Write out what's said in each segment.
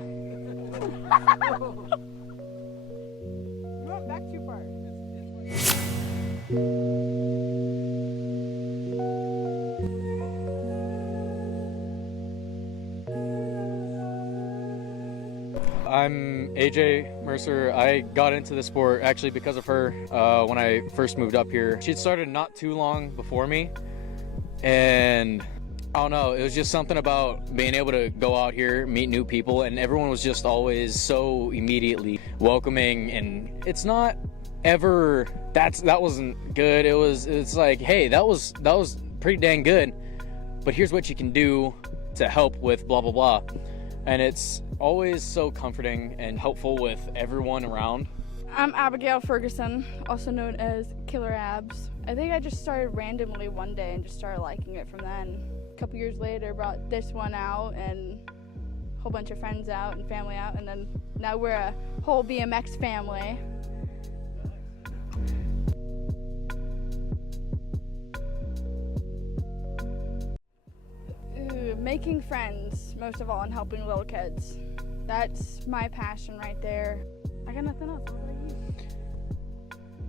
You went back too far. I'm AJ Mercer. I got into the sport actually because of her when I first moved up here. She'd started not too long before me, and I don't know, it was just something about being able to go out here, meet new people, and everyone was just always so immediately welcoming. And it's not ever that wasn't good. It's like, hey, that was pretty dang good, but here's what you can do to help with blah blah blah. And it's always so comforting and helpful with everyone around. I'm Abigail Ferguson, also known as Killer Abs. I think I just started randomly one day and just started liking it from then. A couple years later, brought this one out and a whole bunch of friends out and family out, and then now we're a whole BMX family. Making friends, most of all, and helping little kids. That's my passion right there. I got nothing else. What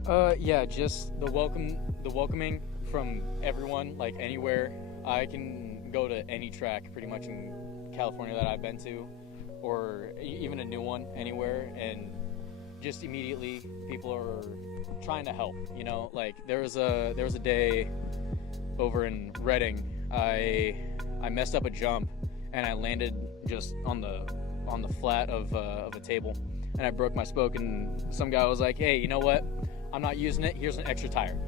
about you? Yeah, just the welcoming from everyone, like anywhere. I can go to any track pretty much in California that I've been to, or even a new one anywhere, and just immediately people are trying to help. You know, like there was a day over in Reading. I messed up a jump and I landed just on the flat of a table, and I broke my spoke, and some guy was like, hey, you know what, I'm not using it, here's an extra tire.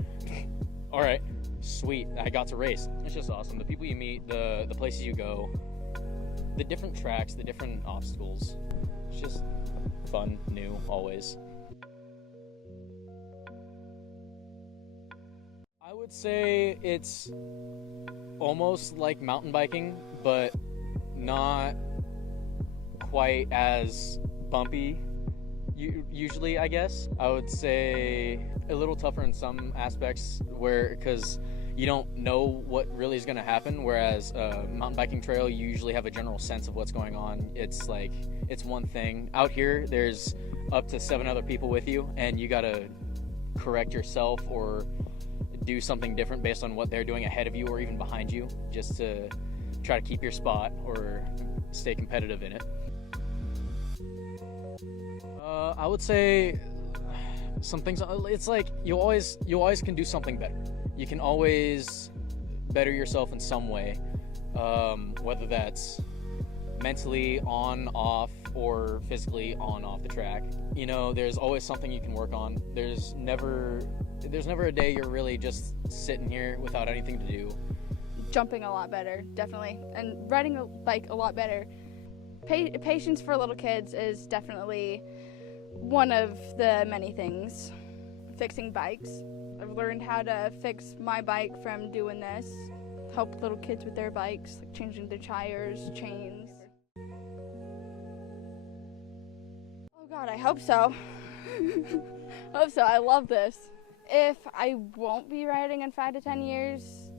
All right, sweet, I got to race. It's just awesome. The people you meet, the places you go, the different tracks, the different obstacles. It's just fun, new, always. I would say it's almost like mountain biking, but not quite as bumpy usually, I guess. I would say a little tougher in some aspects, because you don't know what really is going to happen, whereas mountain biking trail, you usually have a general sense of what's going on. It's like, it's one thing. Out here, there's up to 7 other people with you, and you got to correct yourself or do something different based on what they're doing ahead of you or even behind you, just to try to keep your spot or stay competitive in it. I would say some things, it's like you always can do something better. You can always better yourself in some way, whether that's mentally on, off, or physically on, off the track. You know, there's always something you can work on. There's never a day you're really just sitting here without anything to do. Jumping a lot better, definitely, and riding a bike a lot better. Patience for little kids is definitely one of the many things. Fixing bikes. I've learned how to fix my bike from doing this. Help little kids with their bikes, like changing their tires, chains. Oh God, I hope so. Hope so. I love this. If I won't be riding in 5 to 10 years,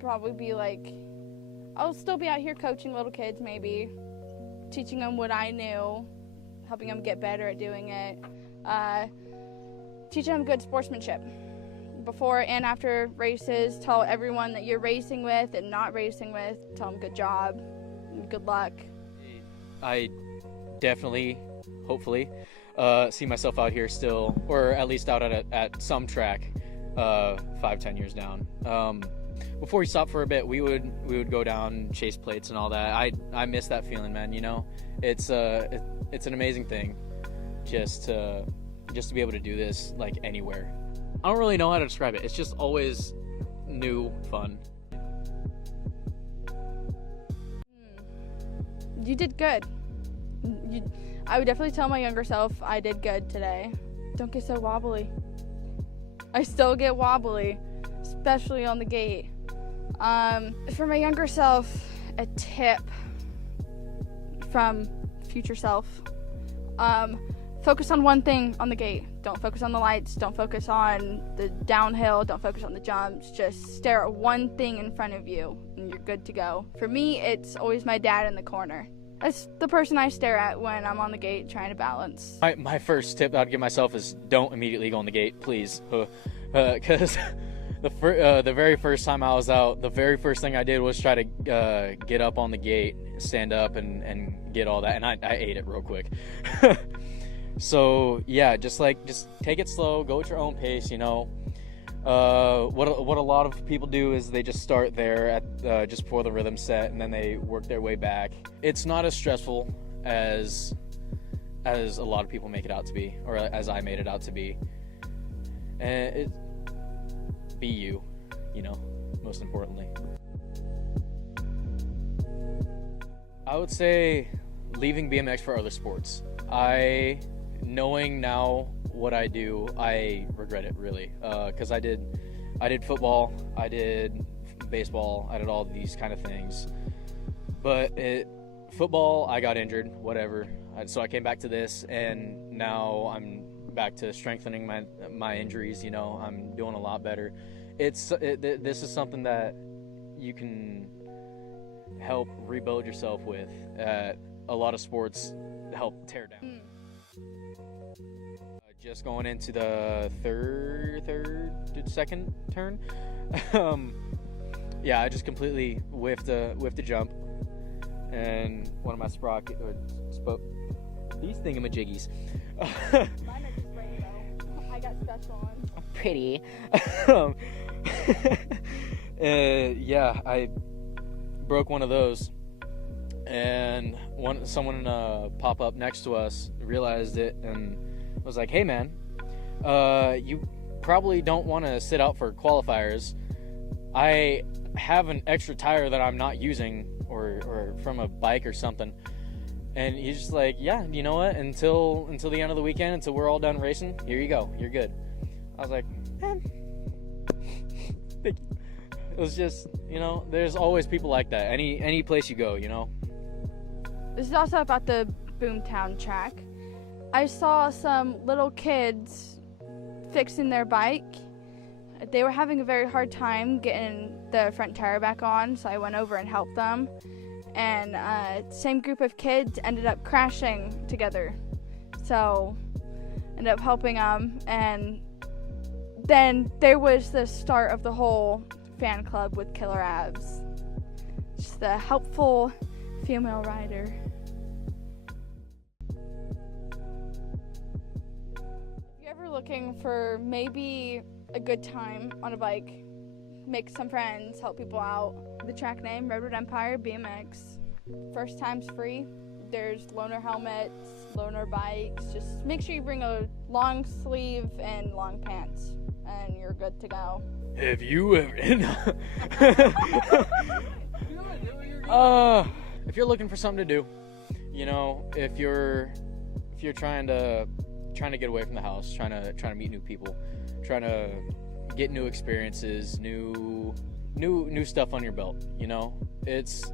probably be like, I'll still be out here coaching little kids, maybe teaching them what I knew, helping them get better at doing it, teaching them good sportsmanship before and after races. Tell everyone that you're racing with and not racing with, tell them good job and good luck. I definitely, hopefully, see myself out here still, or at least out at some track 5-10 years down. Before we stopped for a bit, we would go down, chase plates and all that. I miss that feeling, man. You know, it's an amazing thing just to be able to do this like anywhere. I don't really know how to describe it. It's just always new, fun. You did good. I would definitely tell my younger self I did good today. Don't get so wobbly. I still get wobbly, especially on the gate. For my younger self, a tip from future self. Focus on one thing on the gate. Don't focus on the lights. Don't focus on the downhill. Don't focus on the jumps. Just stare at one thing in front of you and you're good to go. For me, it's always my dad in the corner. It's the person I stare at when I'm on the gate trying to balance. My first tip I'd give myself is don't immediately go on the gate, please. Because the very first time I was out, the very first thing I did was try to get up on the gate, stand up, and get all that, and I ate it real quick. So yeah, just take it slow, go at your own pace, you know. What a lot of people do is they just start there at just before the rhythm set, and then they work their way back. It's not as stressful as a lot of people make it out to be, or as I made it out to be. And be you know, most importantly. I would say leaving BMX for other sports. Knowing now what I do, I regret it really, because I did football, I did baseball, I did all these kind of things, but football I got injured, whatever, so I came back to this, and now I'm back to strengthening my injuries. You know, I'm doing a lot better. This is something that you can help rebuild yourself with. A lot of sports help tear down. Just going into the second turn. Yeah, I just completely whiffed a jump, and one of my these thingamajiggies. Mine are just rainbow. I got special ones. Pretty. Yeah, I broke one of those, and someone pop up next to us realized it and was like, "Hey man, you probably don't want to sit out for qualifiers. I have an extra tire that I'm not using, or from a bike or something." And he's just like, "Yeah, you know what? Until the end of the weekend, until we're all done racing, here you go. You're good." I was like, "Man, thank you." It was just, you know, there's always people like that. Any place you go, you know. This is also about the Boomtown track. I saw some little kids fixing their bike. They were having a very hard time getting the front tire back on, so I went over and helped them. And same group of kids ended up crashing together. So ended up helping them, and then there was the start of the whole fan club with Killer Abs. Just the helpful female rider. If you're ever looking for maybe a good time on a bike, make some friends, help people out, the track name, Redwood Empire BMX. First time's free. There's loaner helmets, loaner bikes. Just make sure you bring a long sleeve and long pants, and you're good to go. Have you ever... if you're looking for something to do, you know, if you're trying to get away from the house, trying to meet new people, trying to get new experiences, new stuff on your belt, you know, it's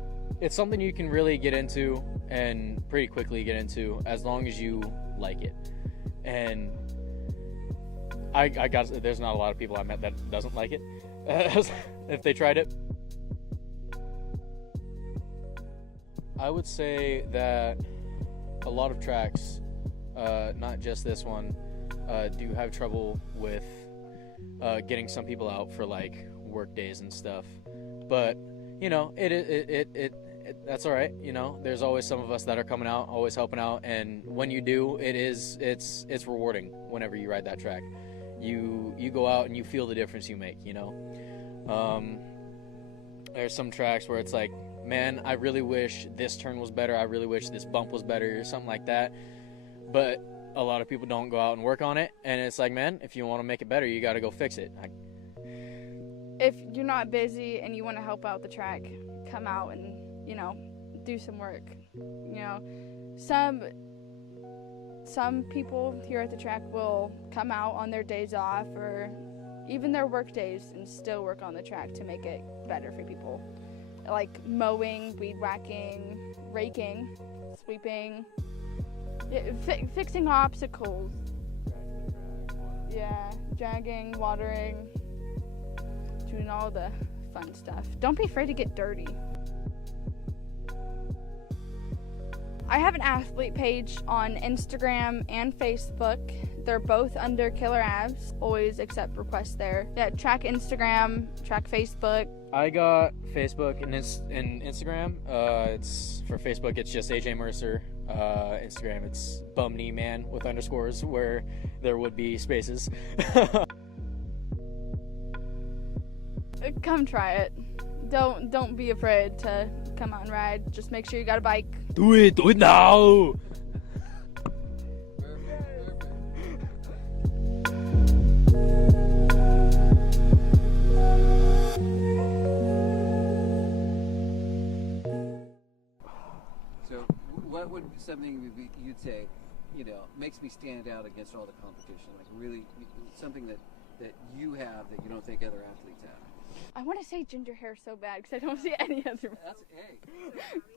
something you can really get into and pretty quickly get into as long as you like it. And there's not a lot of people I met that doesn't like it if they tried it. I would say that a lot of tracks, not just this one, do have trouble with getting some people out for like work days and stuff. But you know, it that's all right. You know, there's always some of us that are coming out, always helping out, and when you do, it's rewarding. Whenever you ride that track, you go out and you feel the difference you make. You know, there's some tracks where it's like, man, I really wish this turn was better. I really wish this bump was better, or something like that. But a lot of people don't go out and work on it, and it's like, man, if you want to make it better, you got to go fix it. If you're not busy and you want to help out the track, come out and, you know, do some work. You know, some people here at the track will come out on their days off or even their work days and still work on the track to make it better for people. Like mowing, weed whacking, raking, sweeping, fixing obstacles. Yeah, dragging, watering, doing all the fun stuff. Don't be afraid to get dirty. I have an athlete page on Instagram and Facebook. They're both under Killer Abs. Always accept requests there. Yeah, track Instagram, track Facebook. I got Facebook and Instagram. It's for Facebook, it's just AJ Mercer. Instagram, it's bum knee man with underscores where there would be spaces. Come try it. Don't be afraid to come out and ride. Just make sure you got a bike. Do it now. So, what would something you'd say, makes me stand out against all the competition? Like really, something that you have that you don't think other athletes have. I want to say ginger hair so bad because I don't see any other. Hey.